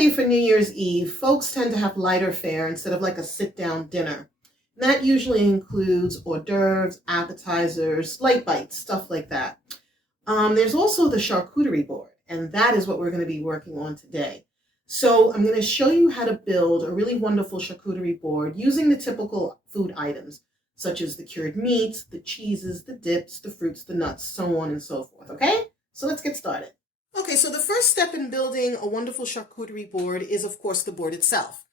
Typically for New Year's Eve, folks tend to have lighter fare instead of like a sit-down dinner. And that usually includes hors d'oeuvres, appetizers, light bites, stuff like that. There's also the charcuterie board, and that is what we're going to be working on today. So I'm going to show you how to build a really wonderful charcuterie board using the typical food items, such as the cured meats, the cheeses, the dips, the fruits, the nuts, so on and so forth. Okay? So let's get started. Okay, so the first step in building a wonderful charcuterie board is, of course, the board itself.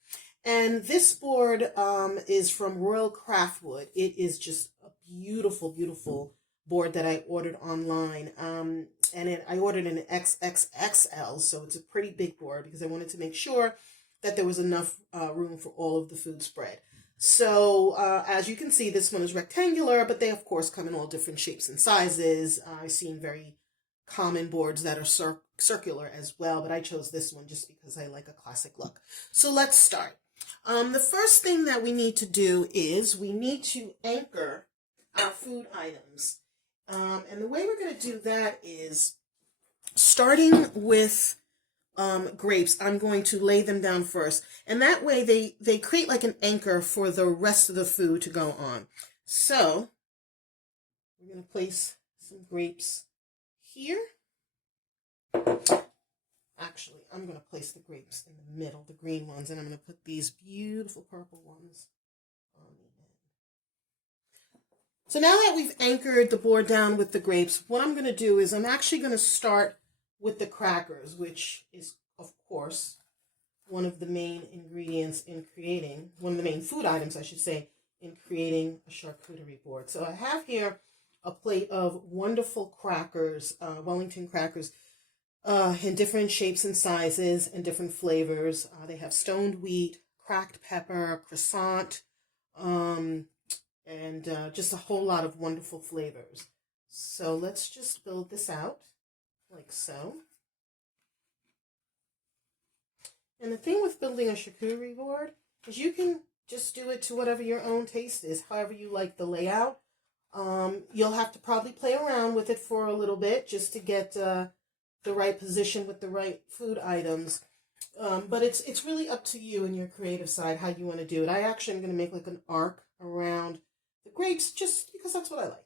And this board is from Royal Craftwood. It is just a beautiful, beautiful board that I ordered online. I ordered an XXXL, so it's a pretty big board because I wanted to make sure that there was enough room for all of the food spread. So as you can see, this one is rectangular, but they, of course, come in all different shapes and sizes. I've seen very common boards that are circular as well, but I chose this one just because I like a classic look. So let's start. The first thing that we need to do is we need to anchor our food items. And the way we're going to do that is starting with grapes. I'm going to lay them down first. And that way they create like an anchor for the rest of the food to go on. So we're going to place some grapes here. Actually, I'm going to place the grapes in the middle, the green ones, and I'm going to put these beautiful purple ones on the end. So now that we've anchored the board down with the grapes, what I'm going to do is I'm actually going to start with the crackers, which is, of course, one of the main ingredients in creating, one of the main food items, I should say, in creating a charcuterie board. So I have here a plate of wonderful crackers, Wellington crackers, in different shapes and sizes and different flavors. They have stoned wheat, cracked pepper, croissant, and just a whole lot of wonderful flavors. So let's just build this out like so. And the thing with building a charcuterie board is you can just do it to whatever your own taste is, however you like the layout. You'll have to probably play around with it for a little bit just to get the right position with the right food items. But it's really up to you and your creative side how you want to do it. I actually am going to make like an arc around the grapes just because that's what I like.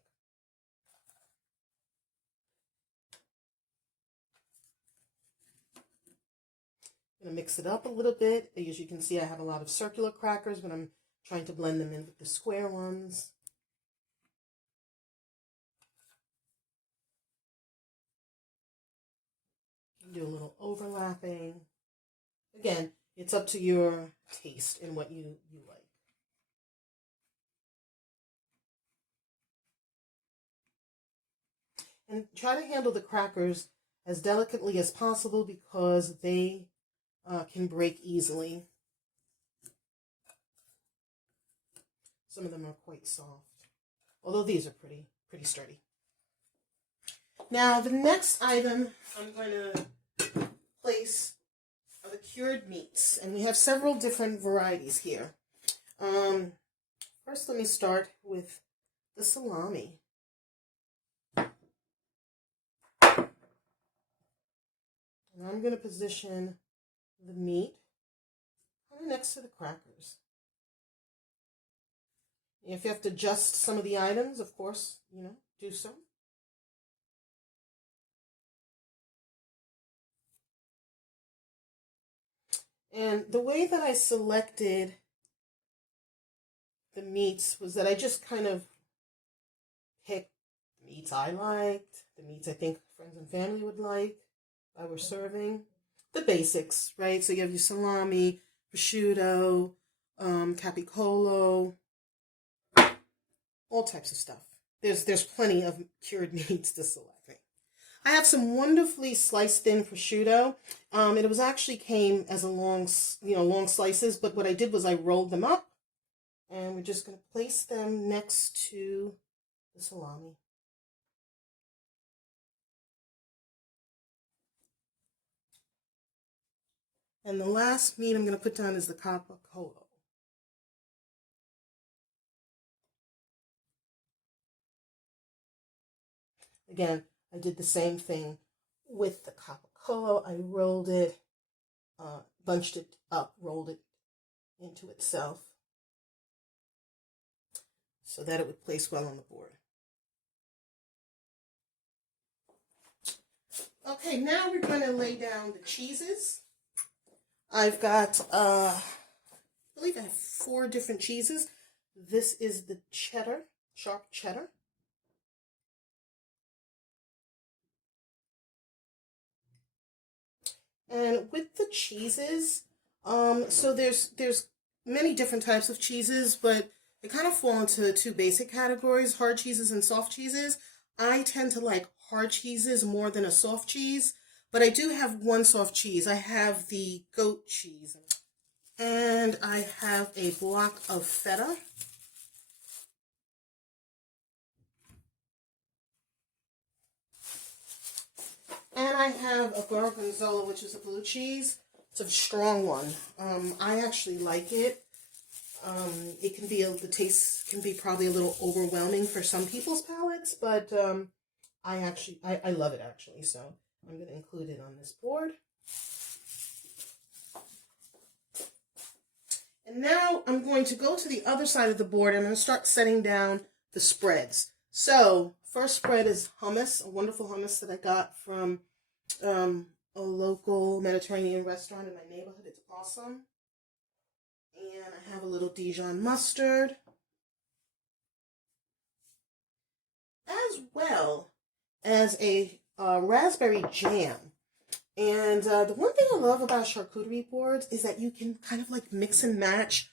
I'm going to mix it up a little bit. As you can see, I have a lot of circular crackers, but I'm trying to blend them in with the square ones. Do a little overlapping. Again, it's up to your taste and what you like. And try to handle the crackers as delicately as possible because they can break easily. Some of them are quite soft, although these are pretty sturdy. Now the next item I'm going to place are the cured meats, and we have several different varieties here. First, let me start with the salami. And I'm going to position the meat kind of next to the crackers. If you have to adjust some of the items, of course, do so. And the way that I selected the meats was that I just kind of picked the meats I liked, the meats I think friends and family would like if I were serving. The basics, right? So you have your salami, prosciutto, capicolo, all types of stuff. There's plenty of cured meats to select. I have some wonderfully sliced thin prosciutto. It was actually came as a long slices, but what I did was I rolled them up, and we're just going to place them next to the salami. And the last meat I'm going to put down is the capicolo. Again, I did the same thing with the capicolo. I rolled it bunched it up, rolled it into itself so that it would place well on the board. Okay, now we're going to lay down the cheeses. I've got, I believe I have 4 different cheeses. This is the cheddar, sharp cheddar. And with the cheeses, so there's many different types of cheeses, but they kind of fall into 2 basic categories, hard cheeses and soft cheeses. I tend to like hard cheeses more than a soft cheese, but I do have one soft cheese. I have the goat cheese, and I have a block of feta. And I have a gorgonzola, which is a blue cheese. It's a strong one. I actually like it. It can be, the taste can be probably a little overwhelming for some people's palates, but I love it actually, so I'm going to include it on this board. And now I'm going to go to the other side of the board and I'm going to start setting down the spreads. So, first spread is hummus, a wonderful hummus that I got from a local Mediterranean restaurant in my neighborhood. It's awesome. And I have a little Dijon mustard, as well as a raspberry jam. And the one thing I love about charcuterie boards is that you can kind of like mix and match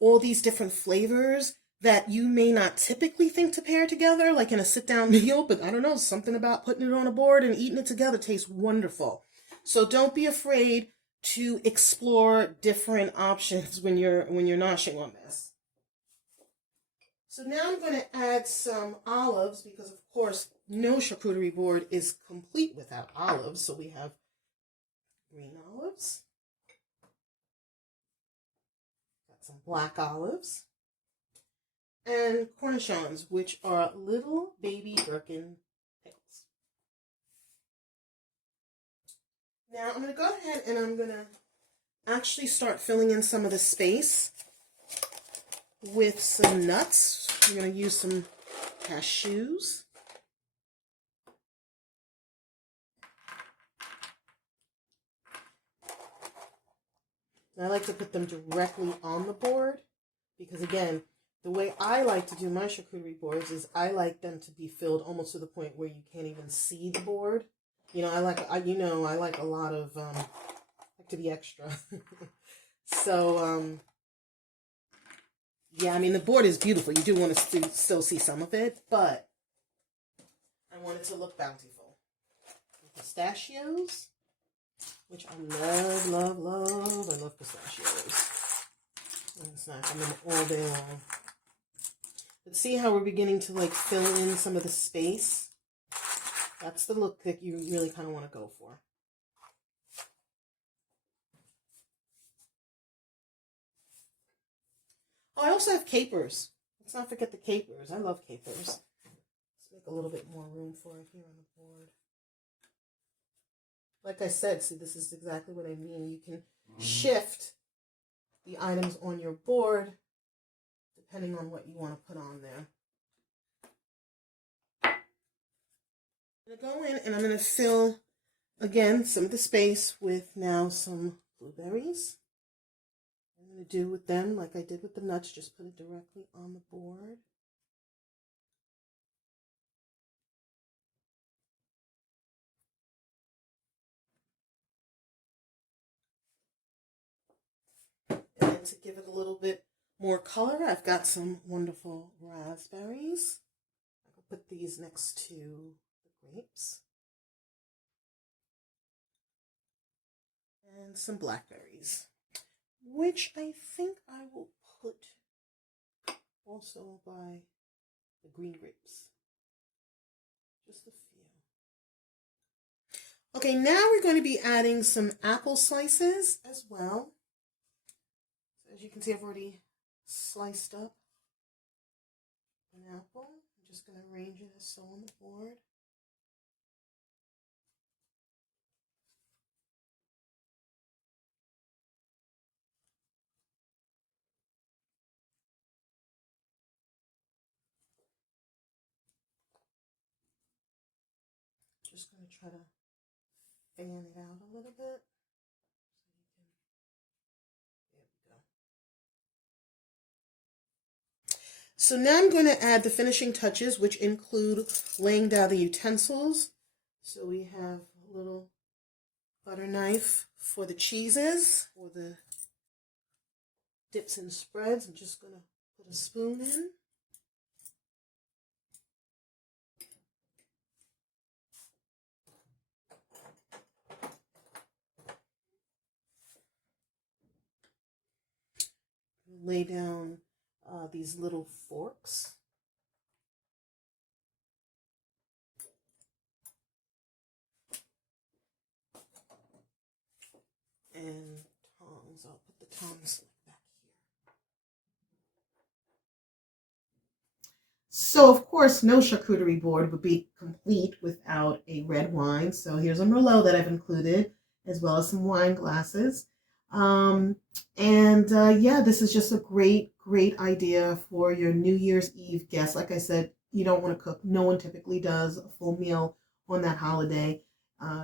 all these different flavors that you may not typically think to pair together, like in a sit-down meal, but I don't know, something about putting it on a board and eating it together tastes wonderful. So don't be afraid to explore different options when you're noshing on this. So now I'm going to add some olives because, of course, no charcuterie board is complete without olives. So we have green olives, got some black olives, and cornichons, which are little baby gherkin pickles. Now I'm going to go ahead and I'm going to actually start filling in some of the space with some nuts. We're going to use some cashews. And I like to put them directly on the board because, again, the way I like to do my charcuterie boards is I like them to be filled almost to the point where you can't even see the board. You know, I like a lot of, like to be extra. So, yeah, I mean, the board is beautiful. You do want to still see some of it, but I want it to look bountiful. Pistachios, which I love, love, love. I love pistachios. And snack on them all day long. But see how we're beginning to like fill in some of the space? That's the look that you really kind of want to go for. Oh, I also have capers. Let's not forget the capers. I love capers. Let's make a little bit more room for it here on the board. Like I said, see, this is exactly what I mean. You can shift the items on your board depending on what you want to put on there. I'm going to go in and I'm going to fill, again, some of the space with now some blueberries. I'm going to do with them like I did with the nuts, just put it directly on the board. And to give it a little bit more color, I've got some wonderful raspberries. I'll put these next to the grapes. And some blackberries, which I think I will put also by the green grapes. Just a few. Okay, now we're going to be adding some apple slices as well. So as you can see, I've already sliced up an apple. I'm just going to arrange it as so on the board. Just going to try to fan it out a little bit. There we go. So now I'm going to add the finishing touches, which include laying down the utensils. So we have a little butter knife for the cheeses, for the dips and spreads. I'm just going to put a spoon in. Lay down these little forks. And tongs. I'll put the tongs back here. So, of course, no charcuterie board would be complete without a red wine. So here's a Merlot that I've included, as well as some wine glasses. Yeah, this is just a great idea for your New Year's Eve guests. Like I said, you don't want to cook. No one typically does a full meal on that holiday.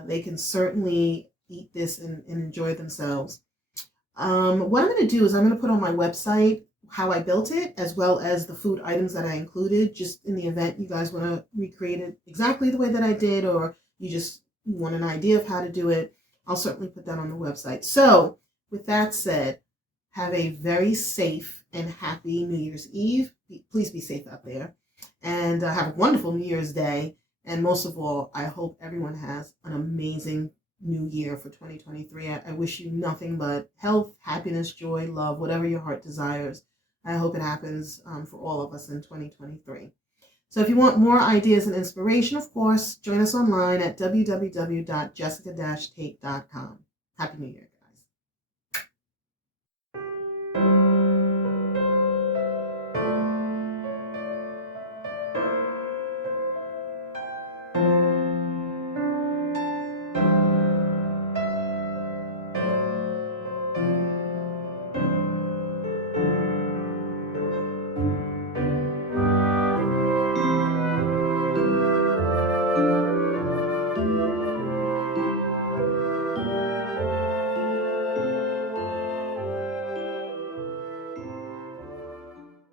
They can certainly eat this and enjoy themselves. What I'm going to do is I'm going to put on my website how I built it, as well as the food items that I included, just in the event you guys want to recreate it exactly the way that I did, or you just want an idea of how to do it. I'll certainly put that on the website. So with that said, have a very safe and happy New Year's Eve. Please be safe out there. And have a wonderful New Year's Day. And most of all, I hope everyone has an amazing new year for 2023. I wish you nothing but health, happiness, joy, love, whatever your heart desires. I hope it happens for all of us in 2023. So if you want more ideas and inspiration, of course, join us online at www.jessica-tate.com. Happy New Year.